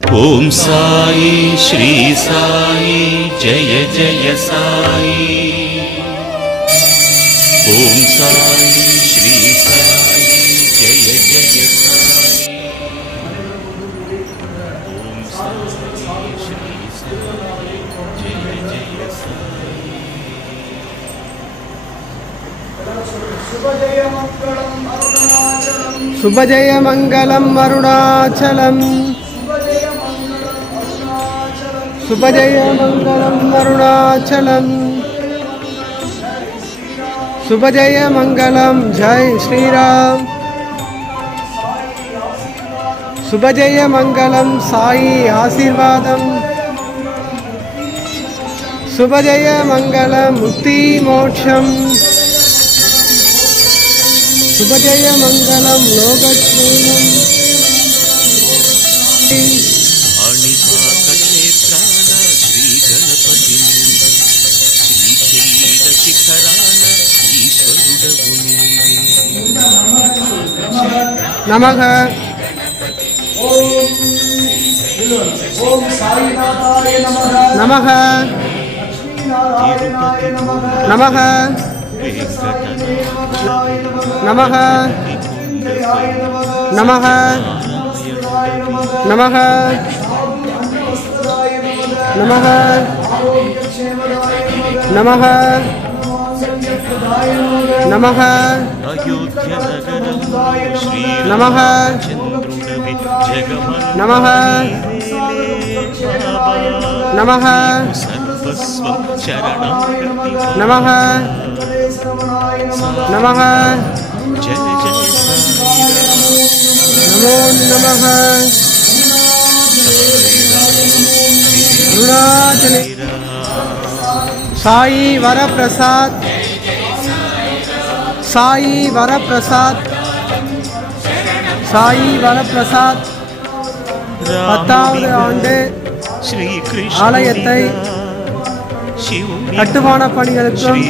ओम साई श्री साई जय जय साई। ओम साई श्री साई जय जय साई। ओम साई श्री साई जय जय साई। शुभजय मंगलम अरुणाचलम। शुभजय मंगलम अरुणाचलम। शुभजय मंगलम जय श्री राम। शुभजय मंगलम साई आशीर्वादम। शुभजय मंगलम मुक्ति मोक्षम। शुभजय मंगलम लोकक्षेमम। नमः। ओम साईनाथाय नमः। नमः नमः नमः नमः नमः नमः नमः नमः नमः नमः नमः नमः नमः नमो नमः। अरुणाचले साई वरप्रसाद। साई वरप्रसाद। साई वरप्रसाद 10வது ஆண்டு ஆலயத்தை கட்டுமான பணிகளுக்கும்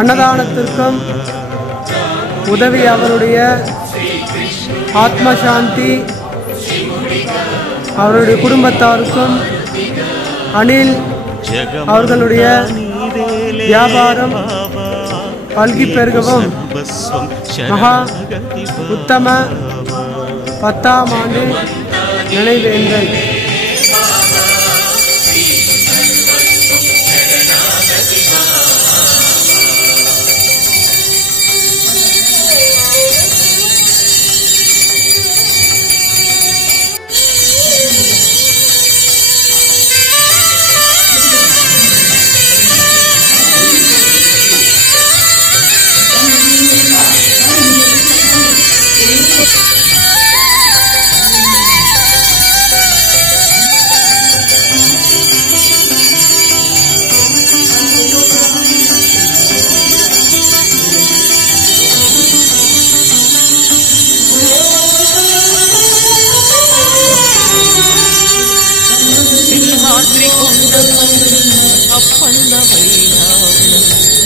அன்னதானத்திற்கும் உதவி அவருடைய ஆத்ம சாந்தி அவருடைய குடும்பத்தாருக்கும் அனில் அவர்களுடைய வியாபாரம் பல்கி பெருகவும் மகா உத்தம 10ஆம் ஆண்டு நினைவேந்தல்.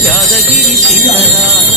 యాదగిరి శిఖరాన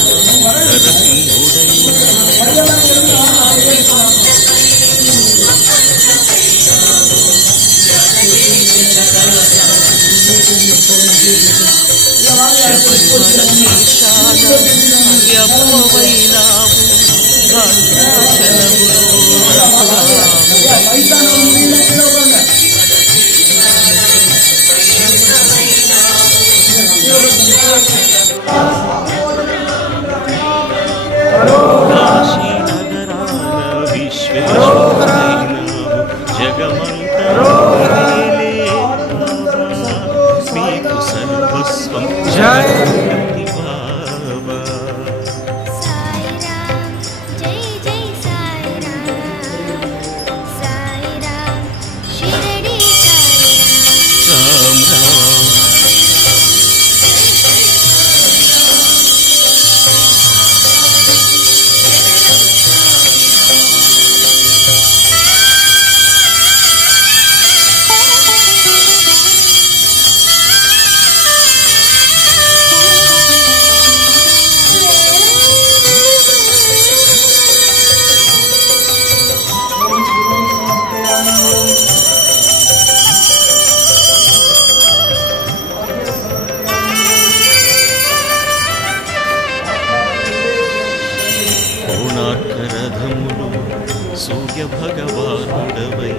భగవానుడవై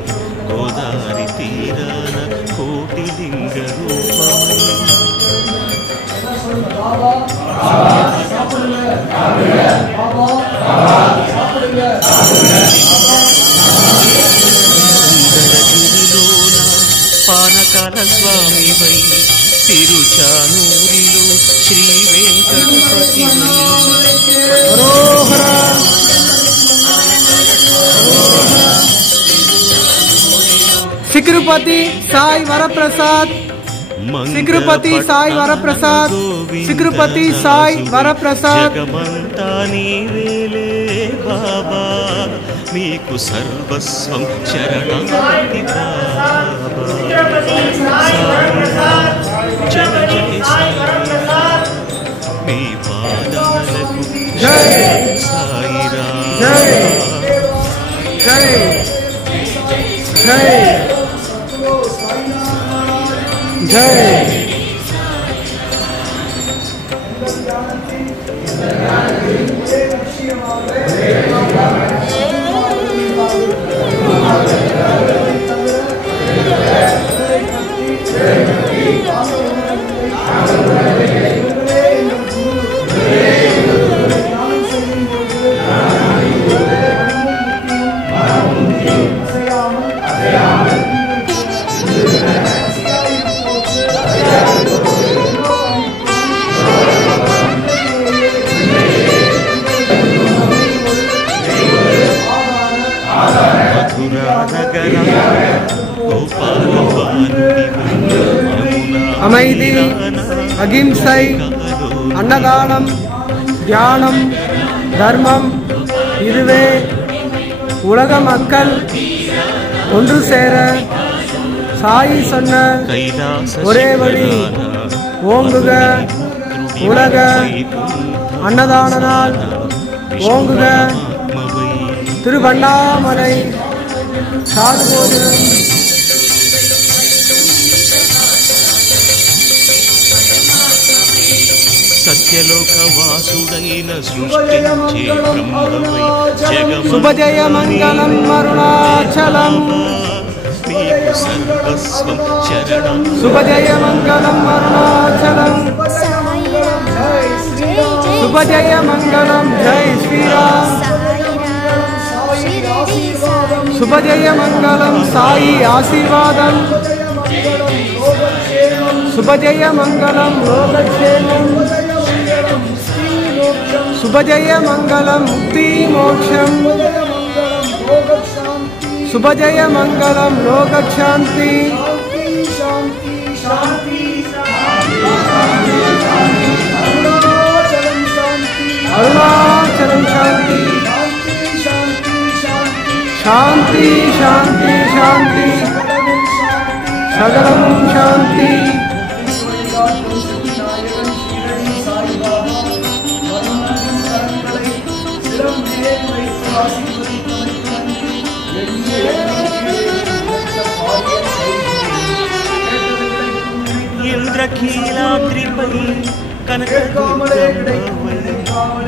గోదారి తీరాన కోటిలింగ రూపమై మందరగిరిలోన పానకాల స్వామివై తిరుచానూరిలో శ్రీ వెంకటపతి సిక్రుపతి సాయి వరప్రసాద్ సిక్రుపతి సాయి వరప్రసాద్ సిక్రుపతి సాయి వరప్రసాద్ జగమంతా నీవేలే బాబా మీకు సర్వస్వం శరణాగతి బాబా జయ జయ సాయిరామ్ మీ పాదాలకు జయ సాయిరామ్ జై జై జై జై அமைதி, அகிம்சை, அன்னதானம், தியானம், தர்மம், இதுவே உலக மக்கள் ஒன்று சேர சாயி சொன்ன ஒரே வழி. ஓங்குக உலக அன்னதான நாள், ஓங்குக திருவண்ணாமலை சாதுபோதனம். సత్యలోకవాసుడైన సృష్టించే బ్రహ్మవై శుభజయ మంగళం అరుణాచలం మీకు సర్వస్వం శరణం. శుభజయ మంగళం అరుణాచలం శుభజయ మంగళం జై శ్రీరామ్ శుభజయ మంగళం సాయి ఆశీర్వాదం శుభజయ మంగళం లోకక్షేమం శుభజయ మంగళం ముక్తి మోక్షం శుభజయ మంగళం లోకశాంతి అరుణాచలం శాంతి శాంతి శాంతి శాంతి సకలం శాంతి. ఇంద్రకీలాద్రిపై కనకదుర్గమ్మవై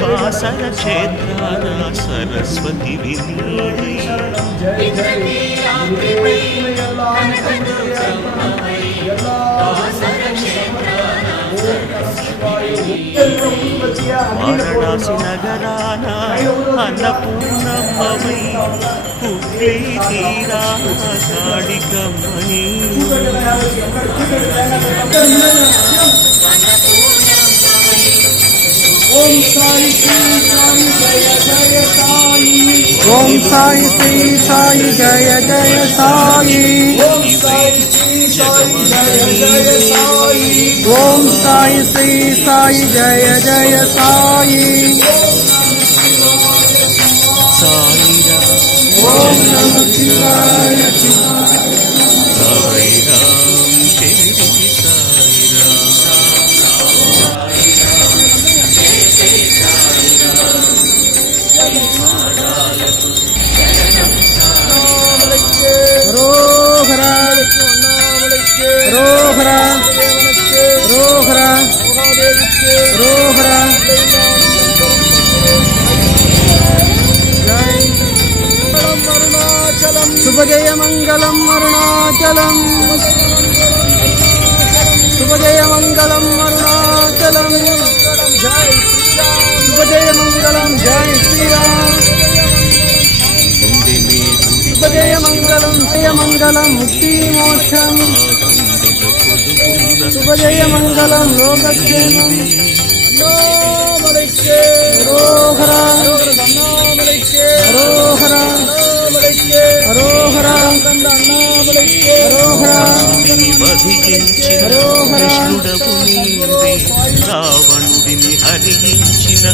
వాసన క్షేత్రాన సరస్వతి వినీవై వారణాసి నగరాన అన్నపూర్ణమ్మవై హుబ్లీ తీరాన కాళికమ్మని ఓం సాయి శ్రీ సాయి జయ జయ సాయి ఓం సాయి శ్రీ సాయి జయ జయ సాయి ఓం సాయి శ్రీ సాయి జయ జయ సాయి ఓం సాయి శ్రీ సాయి జయ జయ సాయి ఓం నమః శివాయ సాయిరామ్ శిరిడి రోహరా రోహరా రోహరా రోహరా జై అరుణాచలం శుభజయమంగళం అరుణాచలం శుభజయమంగళం అరుణాచలం శుభజయమంగళం జై శ్రీరామ్ శుభజయమంగళం జయమంగళం ముక్తి మోక్షం శుభజయమంగళం లోకక్షేమం హరోహరా హరోహరా హరోహరా కృష్ణుడవు నీవే రావణుడిని హరించిన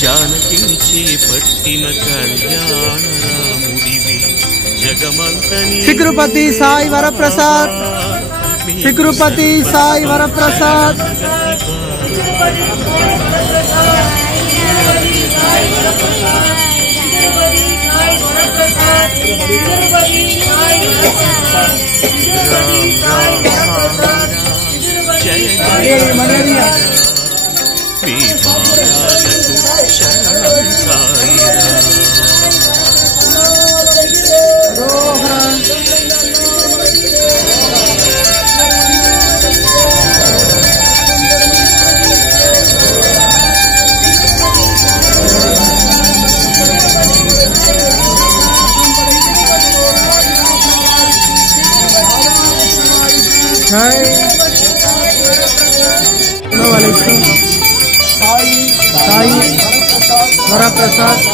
జానకించి పట్టిన కళ్యాణ రాముడివి జగమంతని శిఖృపతి సాయి వరప్రసాద్ శిఖృపతి సాయి వరప్రసాద్ జయ మీ పాదాలకు శరణం సాయిరా సాయి వరప్రసాద్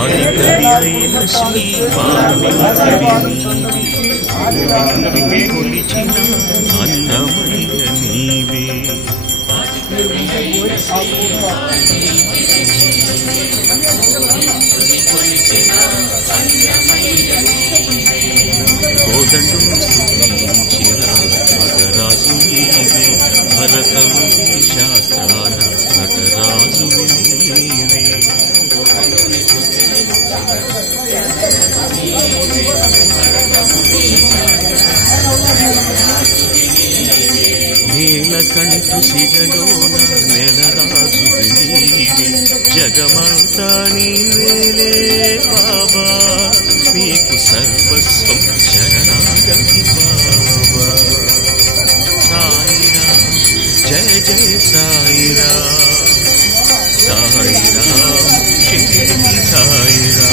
ఆదికవియైన శ్రీవాణి కొలిచిన అన్నమయ్య నీవే కోదండును స్తుతించిన మగరాజు నీవే భరతము శాస్త్రాన నటరాజు నీవే నీలకంఠు శిగలోన నెలరాజు నీవే జగమంతా నీవేలే బాబా నీకు సర్వస్వం శరణాగతి బాబా సాయిరా జయ జయ సాయిరా సాయిరా షిరిడి సాయిరా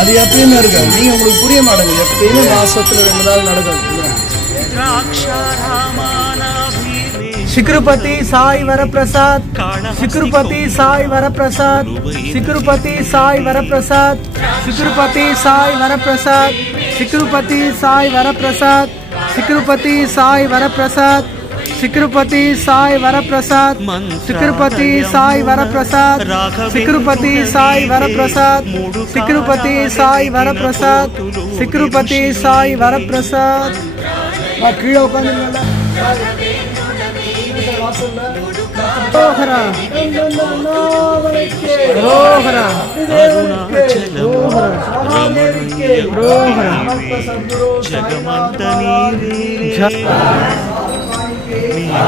அது எப்பயுமே இருக்காது. நீங்க உங்களுக்கு புரிய மாட்டேங்குது. எப்பயுமே மாசத்துல 2 நாள் நடக்கும். శిఖృపతి సాయి వరప్రసాద్ శిఖృపతి సాయి వరప్రసాద్ శిఖృపతి సాయి వరప్రసాద్ శిఖృపతి సాయి వరప్రసాద్ శిఖృపతి సాయి వరప్రసాద్ శిఖృపతి సాయి వరప్రసాద్ శిఖృపతి సాయి వరప్రసాద్ శిఖృపతి సాయి వరప్రసాద్ శిఖృపతి సాయి వరప్రసాద్ శిఖృపతి సాయి వరప్రసాద్ శిఖృపతి సాయి వరప్రసాద్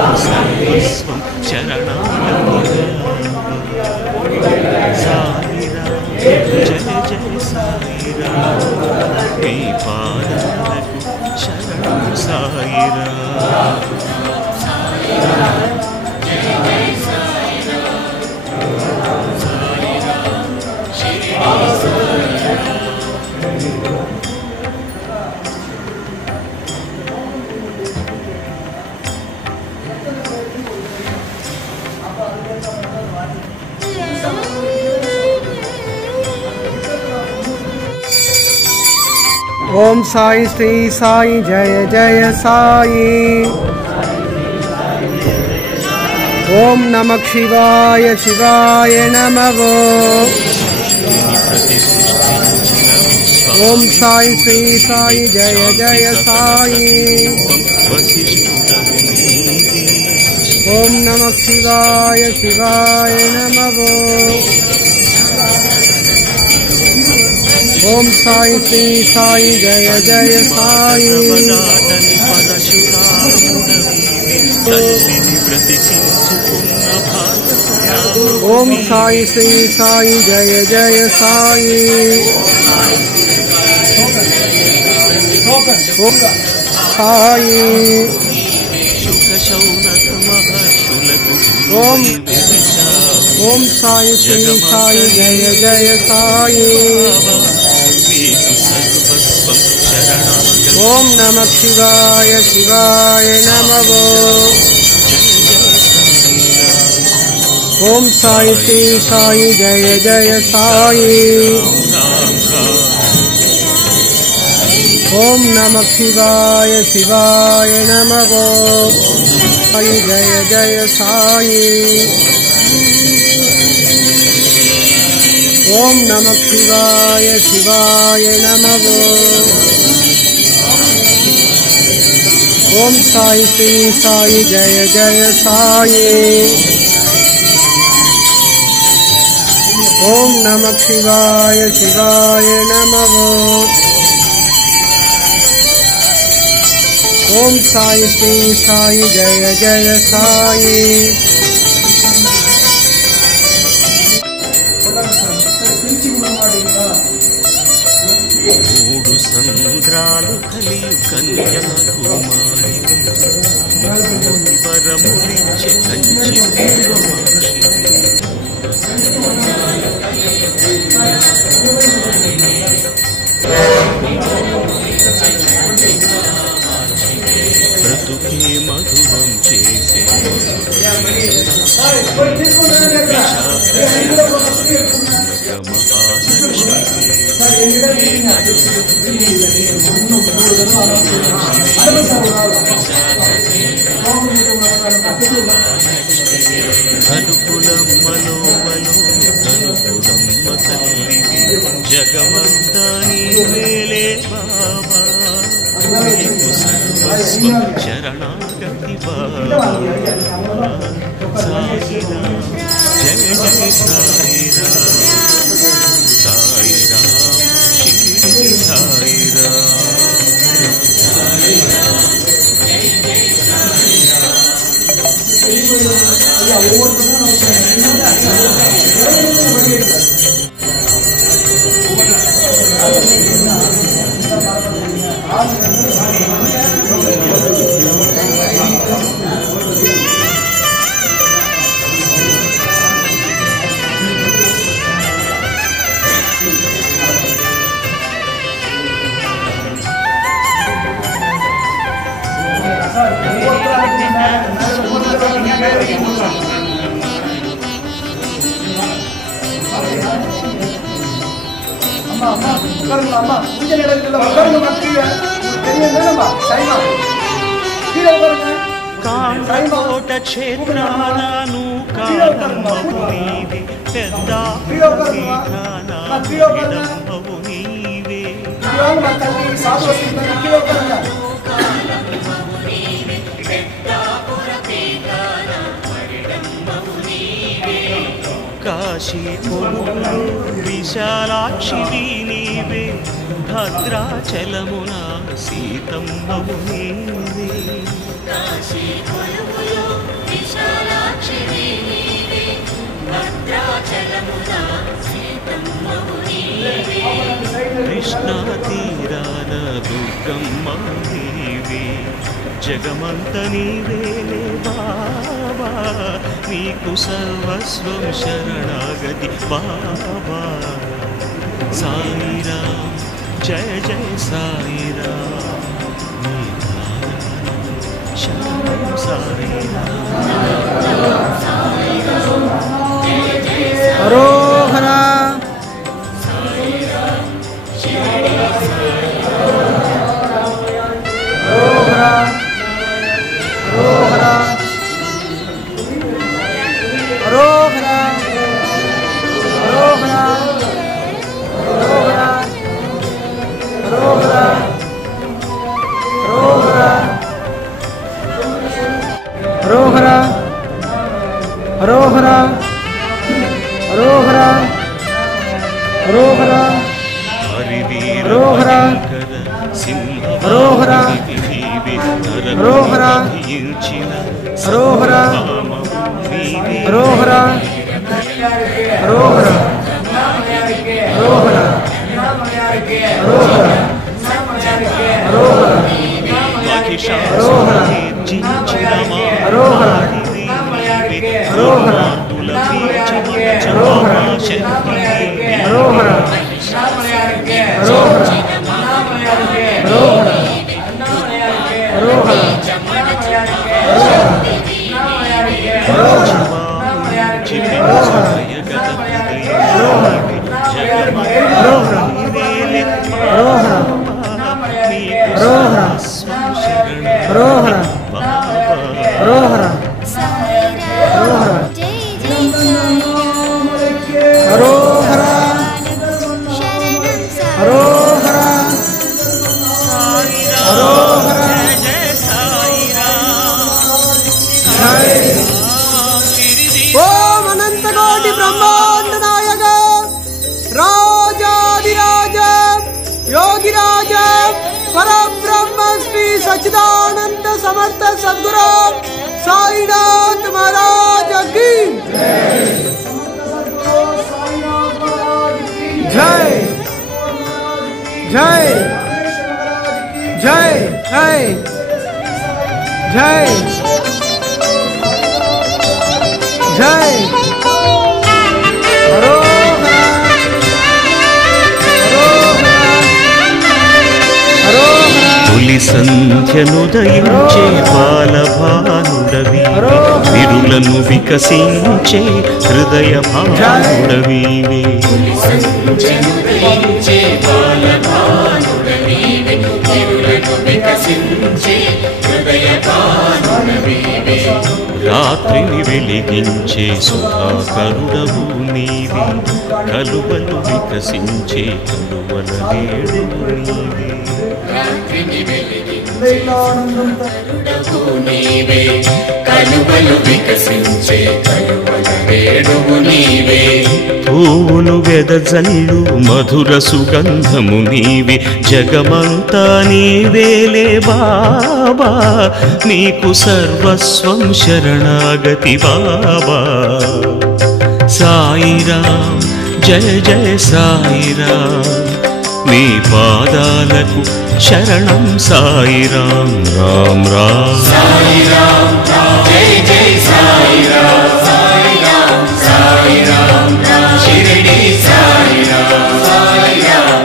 సర్వస్వం శరణాగతి సాయిరా జయ జయ సాయిరా మీ పాదాలకు శరణం సాయిరా ఓం సాయి శ్రీ సాయి జయ జయ సాయి. ఓం నమః శివాయ శివాయ నమః. ఓం సాయి శ్రీ సాయి జయ జయ సాయి. ఓం నమః శివాయ శివాయ నమః. ఓం సాయి శ్రీ సాయి జయ జయ సాయి. ఓం సాయి శ్రీ సాయి జయ జయ సాయి. ఓం సాయి. ఓం సాయి శ్రీ సాయి జయ జయ సాయి. ఓం నమః శివాయ శివాయ నమః. ఓం సాయి శ్రీ సాయి జయ జయ సాయి. ఓం నమః శివాయ శివాయ నమః. సాయి జయ జయ సాయి. ఓం నమః శివాయ శివాయ నమః. ఓం సాయి శ్రీ సాయి జయ జయ సాయి. ఓం నమః శివాయ శివాయ నమః. ఓం సాయి శ్రీ సాయి జయ జయ సాయి. మూడు సంద్రాలు కలియు కన్యాకుమారి వరములించే కంచి బ్రతుకే మధురం చేసే కనుకులమ్మలో కనుకులమ్మ తల్లివి జగమంతా నీవేలే బాబా నీకు సర్వస్వం శరణాగతి బాబా సాయిరా జయ జయ సాయిరా సాయిరా శిరిడి సాయిరా కాండకోట క్షేత్రాలను కారణమవు నీవే పెద్ద విడమ్మవు నీవే కాశీ కొలువులో విశాలాక్షివి నీవే భద్రాచలమున సీతమ్మవు నీవే కృష్ణా తీరాన దుర్గమ్మ నీవే జగమంత నీవేలే బాబా నీకు సర్వస్వం శరణాగతి బాబా సాయిరా జయ జయ సాయిరా శరణం సాయిరా హరోహర. హరోహర హరివీర హరోహర హరోహర హరోహర హరోహర హరోహర హరోహర హరోహర ఓం అనంతకోటి బ్రహ్మాండ నాయక రాజాదిరాజ యోగిరాజ పరబ్రహ్మ శ్రీ సచ్చిదానంద సమర్థ సద్గురు సాయినాథ్ మహారాజ్ की जय जय जय जय जय जय తొలి సంధ్యనుదయించే బాలభానుడవి విరులను వికసించే హృదయ భానుడవివే రాత్రిని వెలిగించే సుధాకరుడవు నీవి కలువలు వికసించే కలువల వేడు నీవే కలువలు వికసించే కలువల వేడువు నీవే పువ్వులు వెదజల్లు మధుర సుగంధము నీవి జగమంతా నీవేలే బాబా నీకు సర్వస్వం శరణాగతి బాబా సాయిరాం జయ జయ సాయిరాం మీ పాదాలకు శరణం సాయిరాం రామ్ రామ్ సాయిరాం జై జై సాయిరాం సాయిరాం సాయిరాం షిరిడి సాయిరాం సాయిరాం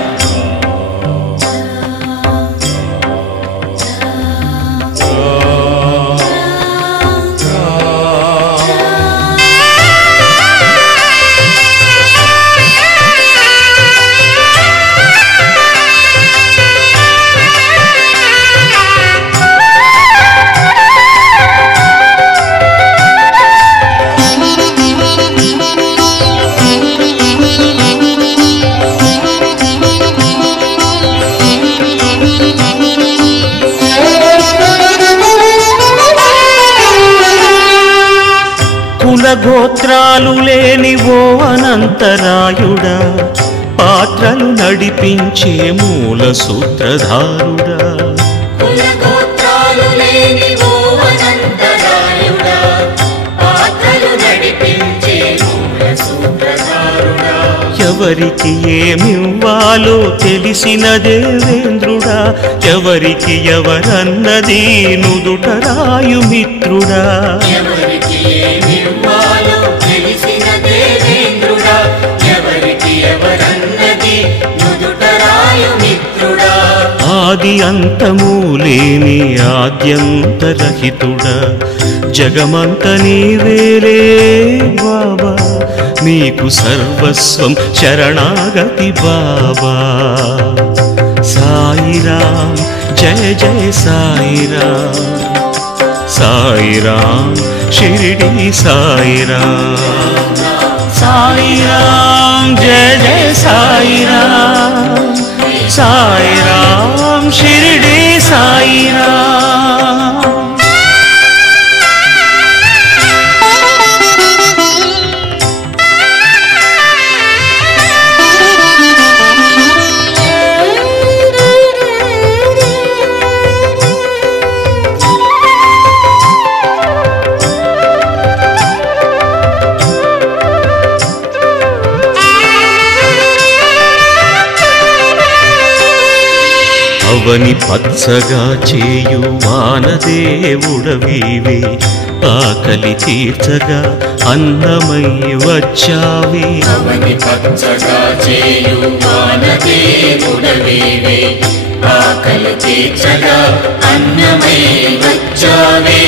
గోత్రాలు లేని ఓ అనంతరాయుడా పాత్రలు నడిపించే మూల సూత్రధారుడా కులగోత్రాలు లేని ఓ అనంతరాయుడా పాత్రలు నడిపించే మూల సూత్రధారుడా ఎవరికి ఏమివ్వాలో తెలిసిన దేవేంద్రుడా ఎవరికి ఎవరన్నది నుదుట రాయు మిత్రుడా ఎవరికి ఏమివ్వాలో తెలిసిన దేవేంద్రుడా ఎవరికి ఎవరన్నది నుదుట రాయు మిత్రుడా ఆది అంతము లేని ఆద్యంతరహితుడా జగమంత నీవేలే బాబా నీకు సర్వస్వం శరణాగతి బాబా సాయిరాం జయ జయ సాయిరాం సాయిరాం షిరిడి సాయిరాం సాయిరాం జయ జయ సాయిరాం సాయిరాం షిరిడి సాయిరాం అవని పచ్చగా చేయు వానదేవుడవీవే ఆకలి తీర్చగా అన్నమై వచ్చావే అవని పచ్చగా చేయు వానదేవుడవీవే ఆకలి తీర్చగా అన్నమై వచ్చావే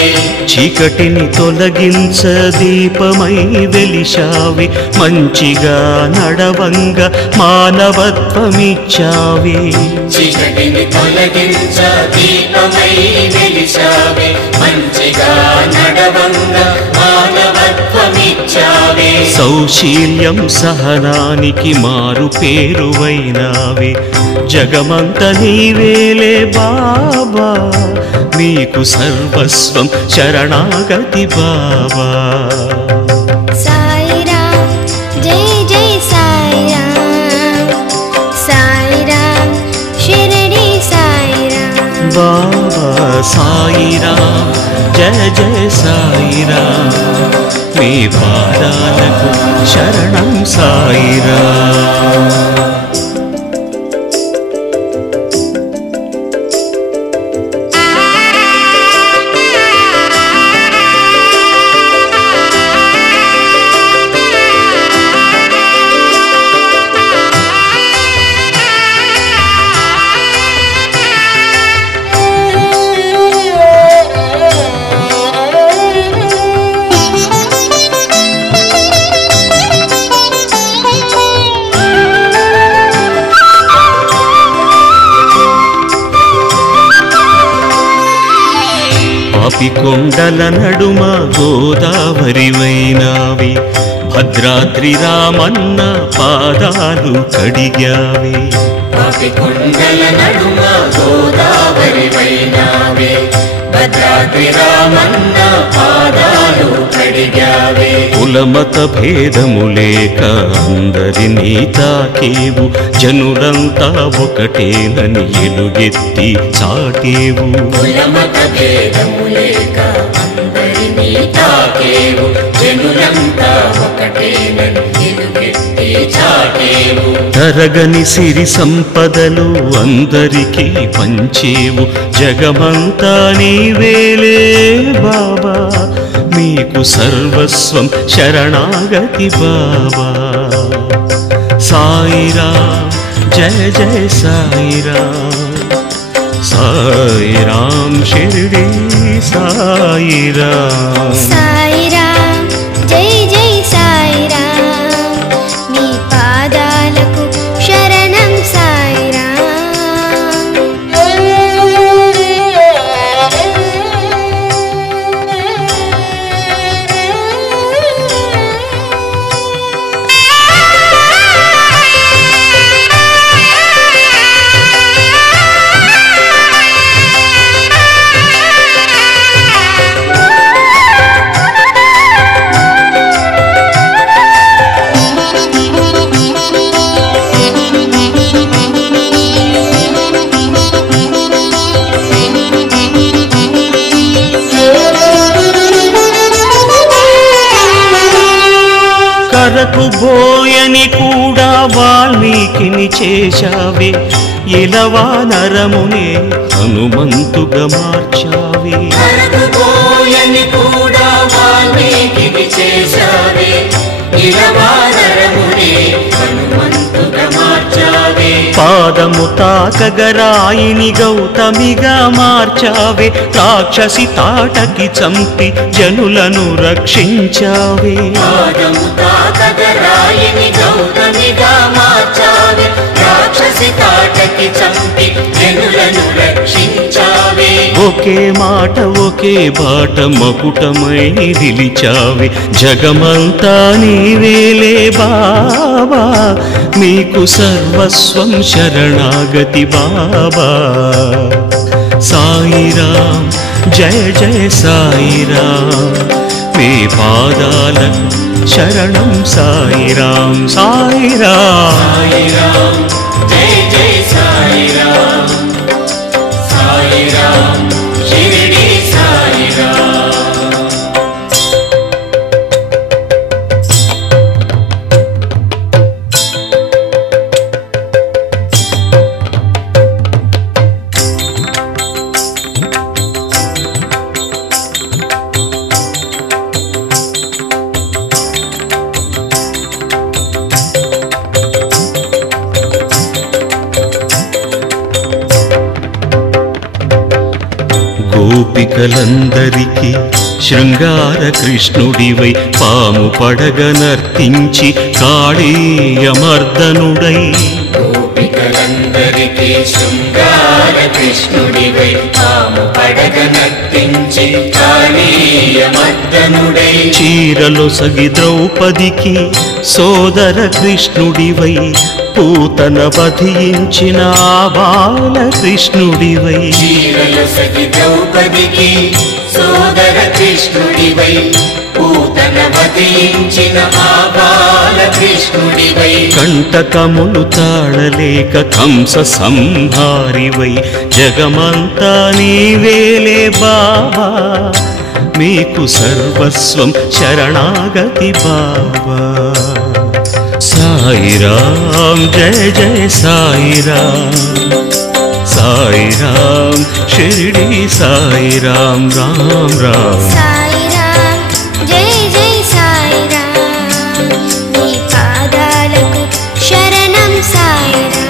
చీకటిని తొలగించ దీపమై వెలిశావే మంచిగా నడవంగా మానవత్వమిచ్చావే చీకటిని తొలగించ దీపమై వెలిశావే మంచిగా నడవంగా మానవత్వమిచ్చావే సౌశీల్యం సహనానికి మారు పేరువైనావే జగమంత నీవేలే బాబా మీకు సర్వస్వం శరణాగతి బాబా సాయిరామ్ జై జై సాయిరామ్ సాయిరామ్ షిరిడి సాయిరామ్ బాబా సాయిరామ్ జయ జయ సాయిరామ్ మీ పాదాలకు శరణం సాయిరామ్ కొండల నడుమ గోదావరి వైనావి భద్రాద్రి రామన్న పాదాలు కడిగావే కొండల నడుమ గోదావరి వైనావే భద్రాద్రి రామన్న పాదాలు కడిగావే కులమత భేదము లేక అందరినీ తాకేవు జనులంతా ఒకటేనని ఎలుగెత్తి చాటేవు కులమత భేదము లేక అందరినీ తాకేవు జనులంతా ఒకటేనని ఎలుగెత్తి చాటేవు తరగని సిరి సంపదలు అందరికీ పంచేవు జగమంతా నీవేలే బాబా మీకు సర్వస్వం శరణాగతి బాబా సాయిరామ్ జయ జయ సాయిరామ్ సాయిరామ్ షిరిడి సాయిరామ్ సాయిరామ్ జై జై సాయిరామ్ మీ పాదాలకు శరణం కరకు బోయని కూడా వాల్మీకిని చేశావే ఇలవా నరమునే హనుమంతుగా మార్చావే కరకుపోయని కూడా వాల్మీకిని చేశావే ఇలవా నరమునే హనుమంతుగా మార్చావే పాదము తాకగరాయిని గౌతమిగా మార్చావే రాక్షసి తాటకి చంపి జనులను రక్షించావే పాదము తాకగరాయిని గౌతమిగా మార్చావే రాక్షసి తాటకి చంపి జనులను రక్షించావే ఒకే మాట ఒకే బాట మకుటమై నిలిచావే జగమంతా నీవేలే బాబా మీకు సర్వస్వం శరణాగతి బాబా సాయిరామ్ జయ జయ సాయిరామ్ మీ పాదాలకు శరణం సాయిరామ్ సాయిరామ్ సాయిరామ్ జై జై సాయిరామ్ సాయిరామ్ షిరిడి సాయిరామ్ గోపికలందరికీ శృంగార కృష్ణుడివై పాము పడగనర్తించి కాళీయమర్దనుడై గోపికలందరికీ శృంగార కృష్ణుడివై పాము పడగనర్తించి కాళీయమర్దనుడై చీరలొసగి ద్రౌపదికి సోదర కృష్ణుడివై పూతన వధించిన బాలకృష్ణుడివై చీరలొసగి ద్రౌపదికి సోదర కృష్ణుడివై పూతన వధించిన ఆ బాలకృష్ణుడివై కంటకములు తాళలేక కంస సంహారివై జగమంతా నీవేలే బాబా మీకు సర్వస్వం శరణాగతి బాబా సాయిరాం జయ జయ సాయిరాం సాయిరాం షిరిడి సాయిరాం రామ్ రామ్ సాయిరాం జై జై సాయిరాం నీ పాదాలకు శరణం సాయిరాం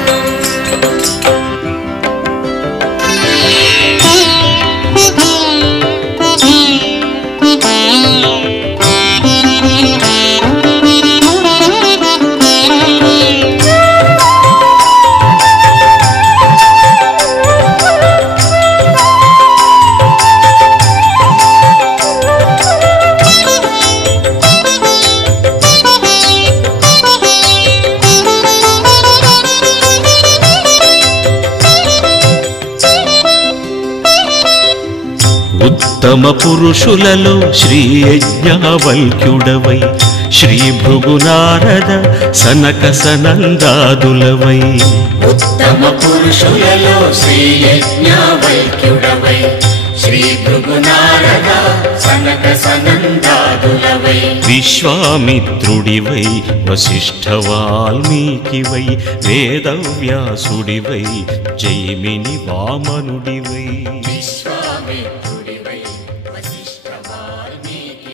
ఉత్తమ పురుషులలో శ్రీ యజ్ఞవల్క్యుడవై శ్రీ భృగునారద సనక సనందాదులవై ఉత్తమ పురుషులలో శ్రీ యజ్ఞవల్క్యుడవై శ్రీ భృగునారద సనక సనందాదులవై విశ్వామిత్రుడివై వశిష్ఠ వాల్మీకివై వేదవ్యాసుడివై జైమిని వామనుడివై